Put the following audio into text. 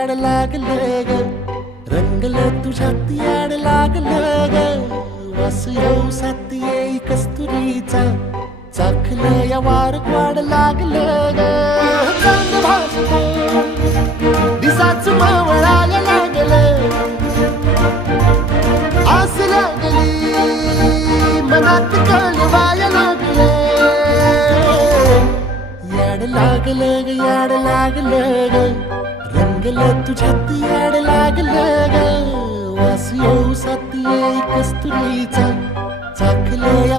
याड लागलं ग, रंगलं तुझ्यात याड लागलं ग. वास येऊ साथ येई कस्तुरीचा, चाखलं या वार वाड लागलं ग. चांद भासलं दिसाच मावळायला लागलं, आस लागली मनात कळवायला लागलं. याड लागलं ग, याड लागलं ग, रंगलं तुझ्यात याड लागलं ग. वास येऊ साथ येई कस्तुरीचा, चाखलं या